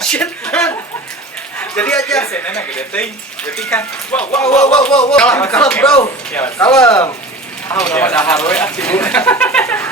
Shit. Jadi aja. Senena gede teh. Berarti kan. Wow. Kalem, bro. Kalem. Ya udah harus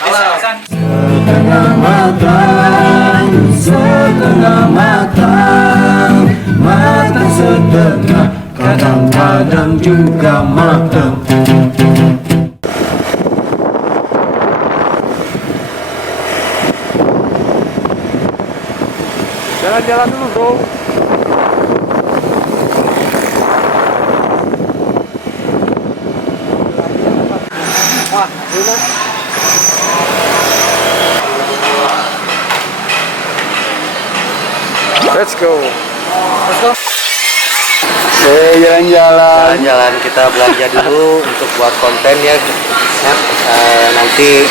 Kalem. Setengah matang, matang setengah, kadang-kadang juga matang. Jalan-jalan dulu, bro. Wah, ini Let's go. jalan-jalan kita belanja dulu untuk buat konten ya. Nanti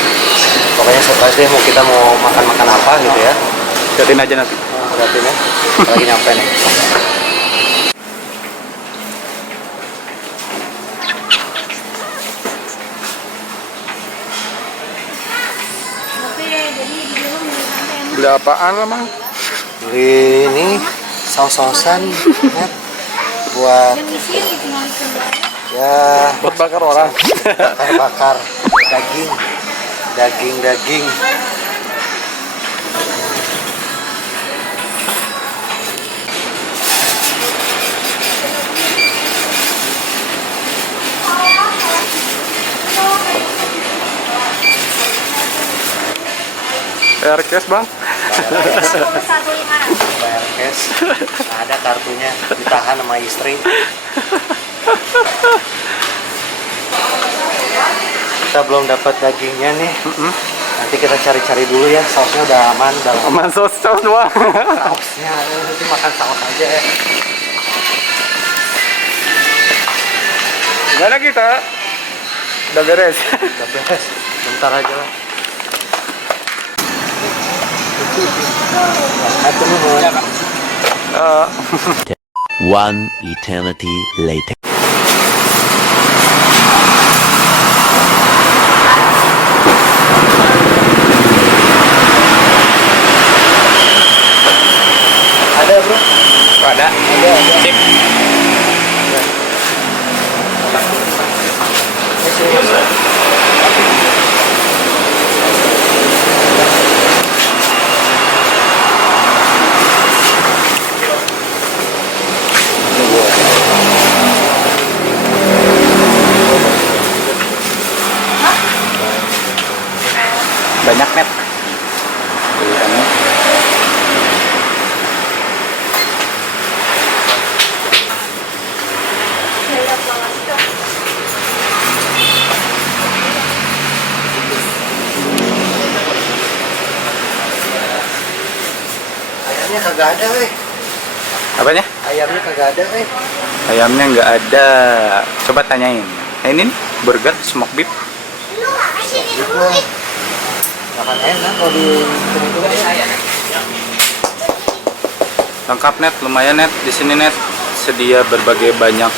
pokoknya surprise deh, kita mau makan apa gitu ya. Liatin aja nanti. Liatin ya. Lagi nyampe nih. Beli apaan lah, Mang? Beli ini saus-sausan ya, buat ya Buat bakar orang. bakar daging. Bayar cash, Bang. Bayar cash, ada kartunya, ditahan sama istri. Kita belum dapat dagingnya nih. Nanti kita cari-cari dulu ya. Sausnya udah aman, Aman saus doang. sausnya nanti makan saus aja ya. Gimana kita? Udah beres. Udah beres, bentar aja lah. One eternity later. Ada bro? Ada. Sip. Banyak net. Ayamnya kagak ada weh. Apanya? Ayamnya kagak ada weh. Ayamnya nggak ada. Coba tanyain. Nah, ini nih, burger smoke beef. Makan enak kalau di itu ya. Lengkap net, lumayan net. Di sini net sedia berbagai banyak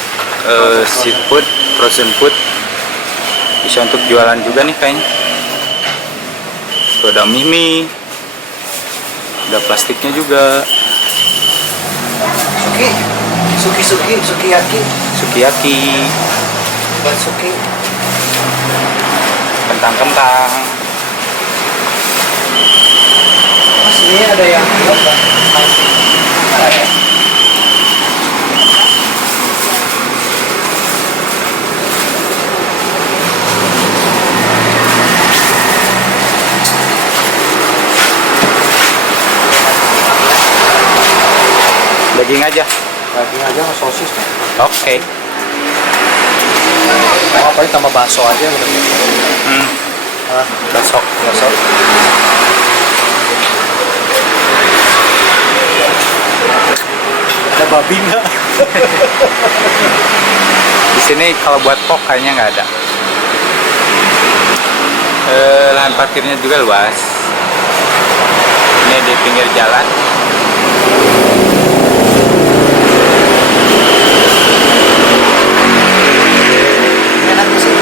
seafood, frozen food. Bisa untuk jualan juga nih kayaknya. Tuh ada mie, ada plastiknya juga. Sukiyaki. Bukan suki. Kentang-kentang. Mas ini ada yang buat Bang. Ada ya? Daging aja. Daging aja sama sosis kan? Oke. Oh, paling tambah bakso aja gitu. Besok. Ada babi nggak? Di sini kalau buat pok kayaknya nggak ada. Lahan parkirnya juga luas. Ini di pinggir jalan. Enak sih.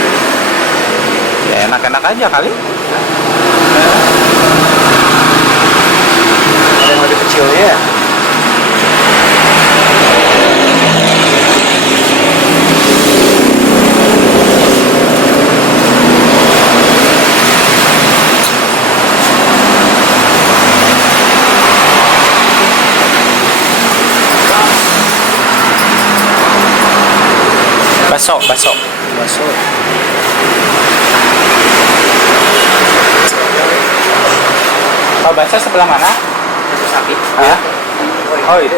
Ya enak-enak aja kali. Ada yang lebih kecilnya ya? Baso. Masuk. Kalau baso sebelah mana? Itu sapi. Hah? Oh itu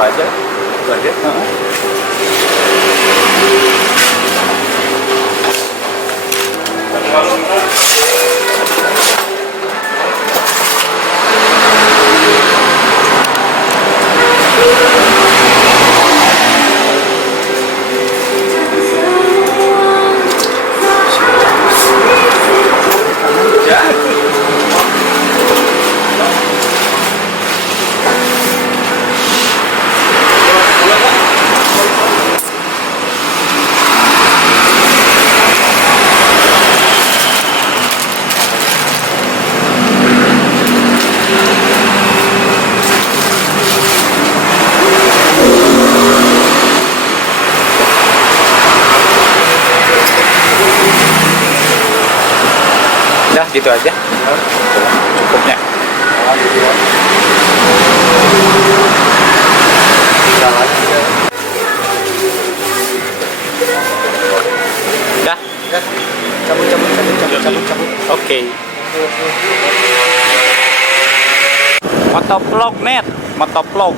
aja. Itu aja. Udah gitu aja. Cukupnya. Udah. Cabut. Oke. Motovlog net, motovlog.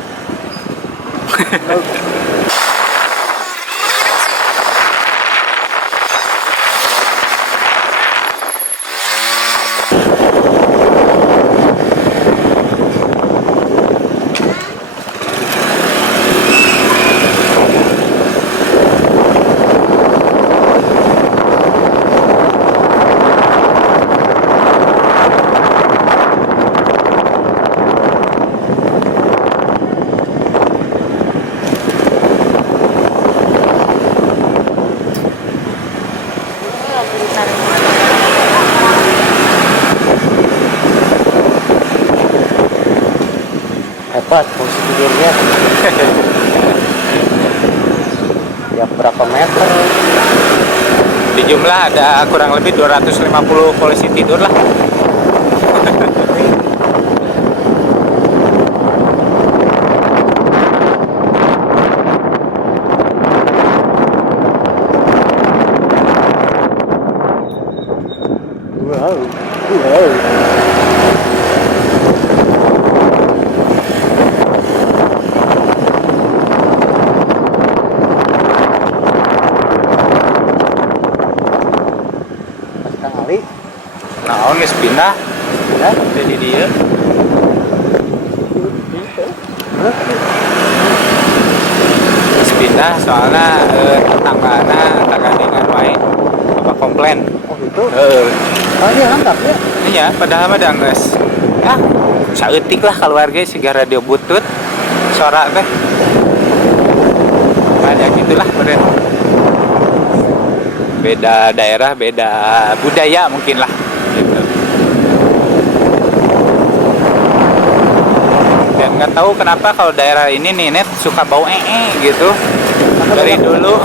Hebat posisi tidurnya. Ya berapa meter? Di jumlah ada kurang lebih 250 polisi tidur lah. Wow. Kali. Nah, geus pindah. Ya. Jadi dia. Geus pindah soalnya tangga dengan main apa komplain. Oh gitu. Heeh. Dia angkat ya. Iya, padahal mah geus. Ya, saeutik lah keluarga siga radio butut. Suara teh. Banyak gitulah beren. Beda daerah, beda budaya mungkin lah gitu. Dan nggak tahu kenapa kalau daerah ini nih net suka bau gitu dari dulu.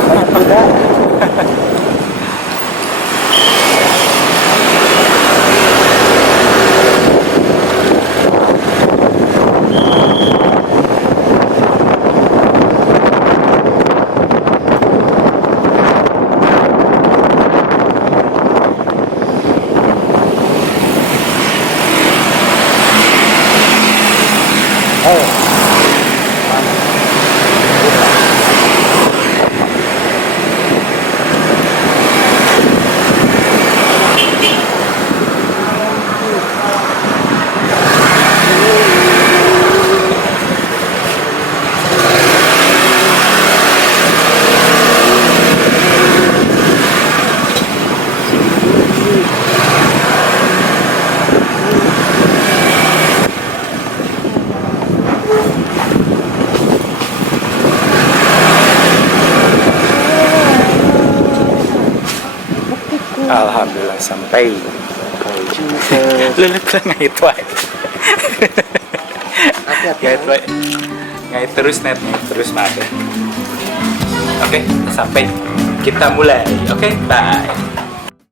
Alhamdulillah sampai. Lu ngait wae. Hati-hati. Ngait wae. Ngait terus net, ngait terus maaf ya. Oke, sampai kita mulai. Oke, bye.